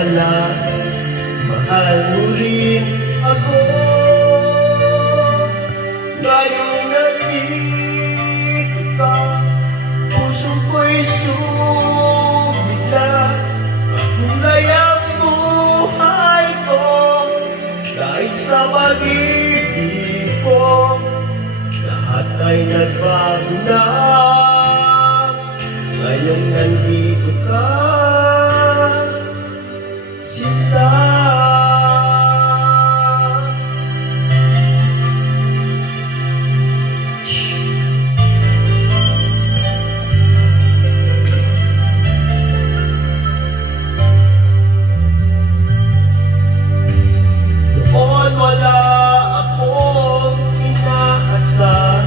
pala, mahal mo rin ako. Ngayong nandito ka, puso ko'y sumigla. Makulay ang buhay ko dahil sa pag-ibig mo. Lahat ay nagbago na ngayong nandito ka, sinta. Noon wala akong inaasahan,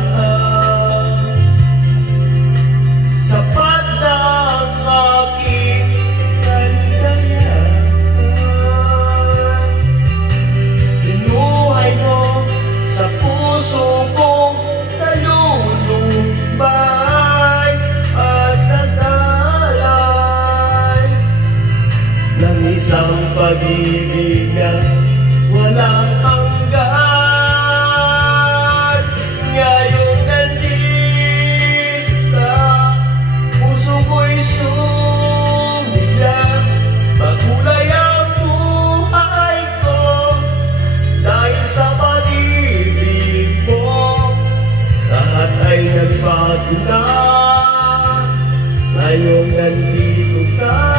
sapat na ang aking kaligayahan. Binuhay mo sa puso kong nalulumbay at nag-alay ng isang pag-ibig na walang hanggan. Ngayong nandito ka, puso ko'y sumigla. Makulay ang buhay ko dahil sa pag-ibig mo. Lahat ay nagbago na ngayong nandito ka.